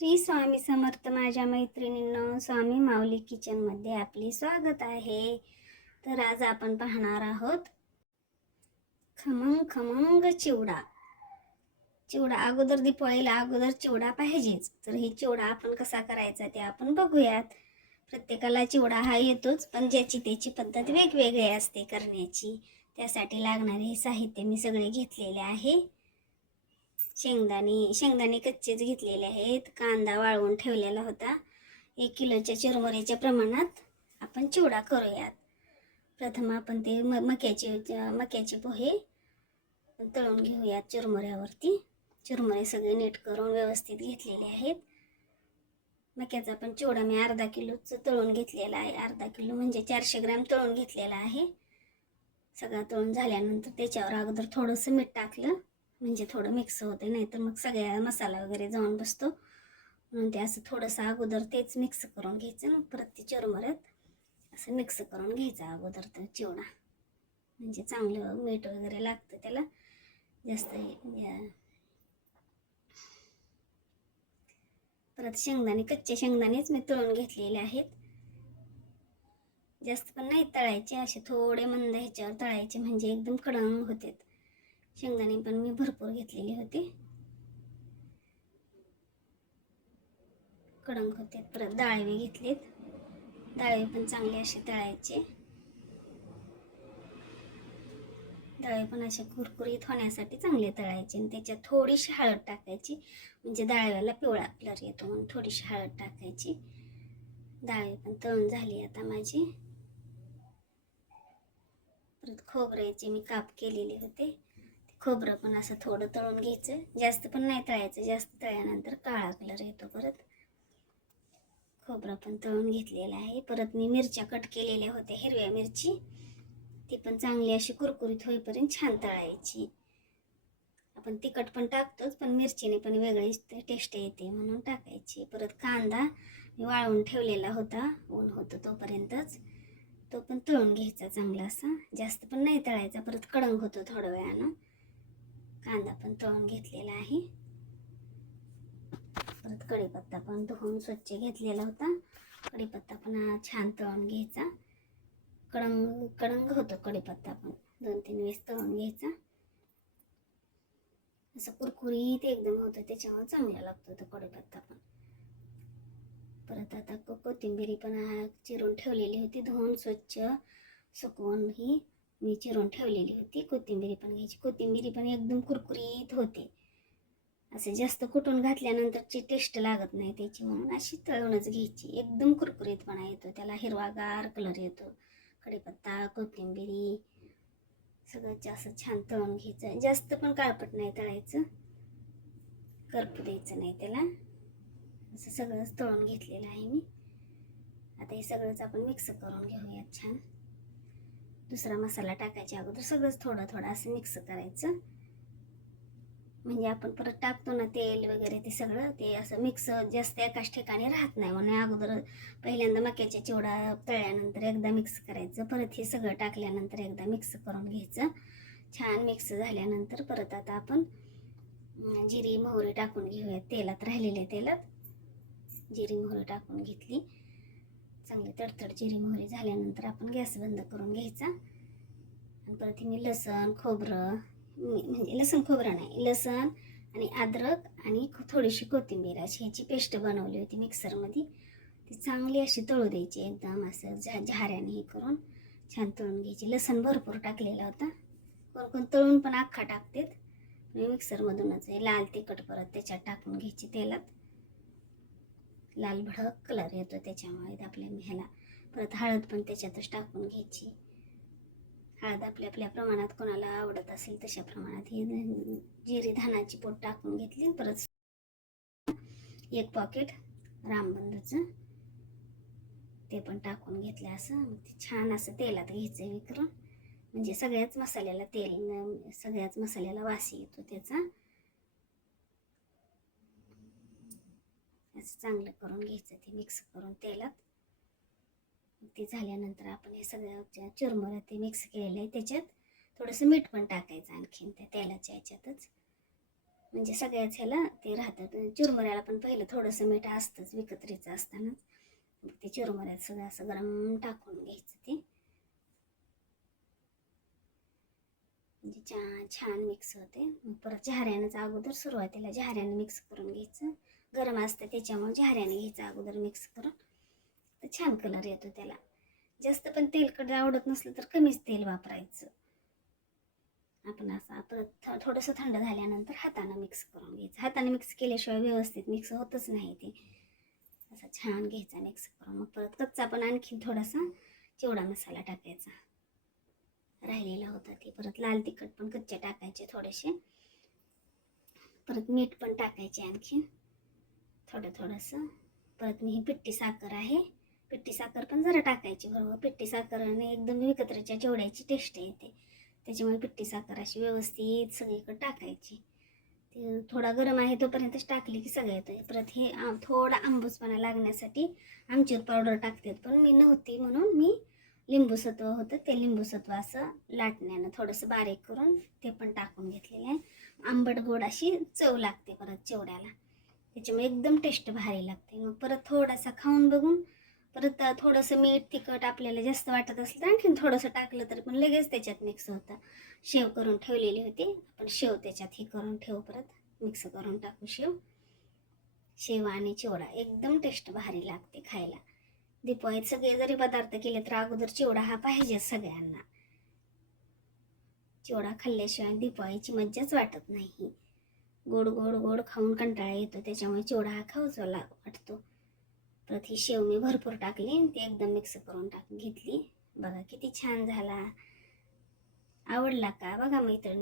श्री स्वामी समर्थ माझ्या मैत्रिणींनो स्वामी माऊली किचनमध्ये आपले स्वागत आहे. तर आज आपण पाहणार आहोत खमंग खमंग चिवडा. चिवडा अगोदर दिपाळीला अगोदर चिवडा पाहिजेच. तर ही चिवडा आपण कसा करायचा ते आपण बघूयात. प्रत्येकाला चिवडा हा येतोच पण ज्याची त्याची पद्धत वेगवेगळी असते करण्याची. त्यासाठी लागणारे हे साहित्य मी सगळे घेतलेले आहे. शेंगदाणे शेंगदाणे कच्चेच घेतलेले आहेत. कांदा वाळवून ठेवलेला होता. एक किलोच्या चिरमुऱ्याच्या प्रमाणात आपण चिवडा करूयात. प्रथम आपण ते म मक्याचे मक्याचे पोहे तळून घेऊयात चुरमुऱ्यावरती. चुरमुरे सगळे नीट करून व्यवस्थित घेतलेले आहेत. मक्याचा पण चिवडा मी अर्धा किलोचं तळून घेतलेला आहे. अर्धा किलो म्हणजे चारशे ग्रॅम तळून घेतलेला आहे. सगळा तळून झाल्यानंतर त्याच्यावर अगोदर थोडंसं मीठ टाकलं. म्हणजे थोडं मिक्स होते नाही तर मग सगळ्या मसाला वगैरे जाऊन बसतो. म्हणून ते असं थोडंसं अगोदर तेच मिक्स करून घ्यायचं मग परत ते चिरमुऱ्यात असं मिक्स करून घ्यायचा अगोदर तर चिवडा. म्हणजे चांगलं मीठ वगैरे लागतं त्याला. जास्त हे- परत शेंगदाणे कच्चे शेंगदाणेच मी तळून घेतलेले आहेत. जास्त पण नाही तळायचे असे थोडे मंद ह्याच्यावर तळायचे म्हणजे एकदम कडंग होते शेंगदाणे पण मी भरपूर घेतलेले होते. कडंग होते. परत डाळवे घेतलेत. डाळवे पण चांगले असे तळायचे. डाळे पण असे कुरकुरीत होण्यासाठी चांगले तळायचे आणि त्याच्यात थोडीशी हळद टाकायची. म्हणजे डाळव्याला पिवळा कलर येतो म्हणून थोडीशी हळद टाकायची. डाळी पण तळून झाली आता माझी. परत खोबऱ्याचे मी काप केलेले होते. खोबरं पण असं थोडं तळून घ्यायचं. जास्त पण नाही तळायचं जास्त तळल्यानंतर काळा कलर येतो परत. खोबरं पण तळून घेतलेलं आहे. परत मी मिरच्या कट केलेल्या होत्या हिरव्या मिरची. ती पण चांगली अशी कुरकुरीत होईपर्यंत छान तळायची. आपण तिखट पण टाकतोच पण मिरचीने पण वेगळीच टेस्ट येते म्हणून टाकायची. परत कांदा मी वाळवून ठेवलेला होता ऊन होतं तोपर्यंतच. तो पण तळून घ्यायचा चांगला असा. जास्त पण नाही तळायचा परत कडंग होतो थोड्या वेळानं. कांदा पण तळून घेतलेला आहे. परत कढीपत्ता पण धुवून स्वच्छ घेतलेला होता. कढीपत्ता पण हा छान तळून घ्यायचा. कडंग कडंग होतो कढीपत्ता पण. दोन तीन वेळेस तळून घ्यायचा. असं कुरकुरीत एकदम होतं त्याच्यामुळे चांगला लागतो तो कढीपत्ता पण. परत आता कोथिंबिरी पण चिरून ठेवलेली होती. धुवून स्वच्छ सुकवून ही मी चिरून ठेवलेली होती. कोथिंबिरी पण घ्यायची. कोथिंबिरी पण एकदम कुरकुरीत होते. असं जास्त कुटून घातल्यानंतरची टेस्ट लागत नाही त्याची म्हणून अशी तळूनच घ्यायची. एकदम कुरकुरीतपणा येतो. त्याला हिरवागार कलर येतो. कढीपत्ता कोथिंबिरी सगळं जास्त छान तळून घ्यायचं. जास्त पण काळपट नाही तळायचं. करपू द्यायचं नाही त्याला. असं सगळंच तळून घेतलेलं आहे मी. आता हे सगळंच आपण मिक्स करून घेऊयात छान. दुसरा मसाला टाकायच्या अगोदर सगळंच थोडं थोडं असं मिक्स करायचं. म्हणजे आपण परत टाकतो ना तेल वगैरे ते सगळं ते असं मिक्स जास्त एकाच ठिकाणी राहत नाही म्हणून अगोदर पहिल्यांदा मक्याच्या चिवडा तळल्यानंतर एकदा मिक्स करायचं. परत हे सगळं टाकल्यानंतर एकदा मिक्स करून घ्यायचं. छान मिक्स झाल्यानंतर परत आता आपण जिरी मोहरी टाकून घेऊयात. तेलात राहिलेल्या तेलात. जिरी मोहरी टाकून घेतली. चांगली तडतड जिरी मोहरी झाल्यानंतर आपण गॅस बंद करून घ्यायचा. आणि परत मी लसण खोबरं म्हणजे लसण खोबरं नाही लसण आणि अद्रक आणि थोडीशी कोथिंबीर अशी ह्याची पेस्ट बनवली होती मिक्सरमध्ये. ती चांगली अशी तळू द्यायची एकदम असं झा झाऱ्याने हे करून. छान तळून घ्यायची. लसण भरपूर टाकलेला होता. कोण कोण तळून पण अख्खा टाकतात. मिक्सरमधूनच हे लाल तिखट परत त्याच्यात टाकून घ्यायची तेलात. लाल भडक कलर येतो त्याच्यामुळे आपल्या ह्याला परत हळद पण त्याच्यातच टाकून घ्यायची. हळद आपल्या आपल्या प्रमाणात कोणाला आवडत असेल तशा प्रमाणात ही जिरी धानाची पोट टाकून घेतली परत एक पॉकेट रामबंधूचं ते पण टाकून घेतलं असं. ते छान असं तेलात घ्यायचं विकरून. म्हणजे सगळ्याच मसाल्याला तेल सगळ्याच मसाल्याला वास येतो त्याचा. असं चांगलं करून घ्यायचं ते मिक्स करून तेलात. ते झाल्यानंतर आपण हे सगळं चुरमुरा ते मिक्स केलेलं आहे त्याच्यात थोडंसं मीठ पण टाकायचं आणखीन त्या तेलाच्या ह्याच्यातच म्हणजे सगळ्याच ह्याला ते राहतात. चुरमुऱ्याला पण पहिलं थोडंसं मीठ असतंच विकत्रीचं असताना. मग ते चुरमुऱ्यात सगळं असं गरम टाकून घ्यायचं ते. म्हणजे छान छान मिक्स होते. मग परत झाऱ्यानंच अगोदर सुरुवातीला झाऱ्यानं मिक्स करून घ्यायचं. गरम असतं त्याच्यामुळे झाऱ्याने घ्यायचं अगोदर मिक्स करून. तर छान कलर येतो त्याला. जास्त पण तेलकट आवडत नसलं तर कमीच तेल वापरायचं. आपण असं परत थोडंसं थंड झाल्यानंतर हातानं मिक्स करून घ्यायचं. हाताने मिक्स केल्याशिवाय व्यवस्थित मिक्स होतच नाही ते. असं छान घ्यायचा मिक्स करून. मग परत कच्चा पण आणखी थोडासा चिवडा मसाला टाकायचा. राहिलेला होता ते. परत लाल तिखट पण कच्चे टाकायचे थोडेसे. परत मीठ पण टाकायचे आणखी थोडं थोडंसं. परत मी ही पिट्टी साखर आहे. पिट्टी साखर पण जरा टाकायची बरोबर. पिट्टी साखरने एकदम विकत्रच्या चिवड्याची टेस्ट येते त्याच्यामुळे पिट्टी साखर अशी व्यवस्थित सगळीकडे टाकायची. ते थोडा गरम आहे तोपर्यंतच टाकली की सगळं येतं परत हे थोडा आंबूसपणा लागण्यासाठी आमचूर पावडर टाकतात. पण मी नव्हती म्हणून मी लिंबूसत्व होतं ते लिंबूसत्व असं लाटण्यानं थोडंसं बारीक करून ते पण टाकून घेतलेलं आहे. आंबट गोड अशी चव लागते परत चिवड्याला त्याच्यामुळे एकदम टेस्ट भारी लागते. मग परत थोडासा खाऊन बघून परत थोडंसं मीठ तिखट आपल्याला जास्त वाटत असलं तर आणखीन थोडंसं टाकलं तर पण लगेच त्याच्यात मिक्स होतं. शेव करून ठेवलेली होती. आपण शेव त्याच्यात हे करून ठेवू परत. मिक्स करून टाकू शेव. शेव आणि चिवडा. एकदम टेस्ट भारी लागते खायला. दिपवाळीत सगळे जरी पदार्थ केले तर अगोदर चिवडा हा पाहिजे सगळ्यांना. चिवडा खाल्ल्याशिवाय दिपवाळीची मज्जाच वाटत नाही. गोड गोड गोड खाऊन कंटाळा येतो त्याच्यामुळे चिवडा हा खाऊचा लाग वाटतो. परत ही शेव मी भरपूर टाकली आणि ती एकदम मिक्स करून टाक घेतली. बघा किती छान झाला. आवडला का? बघा मैत्रिणी.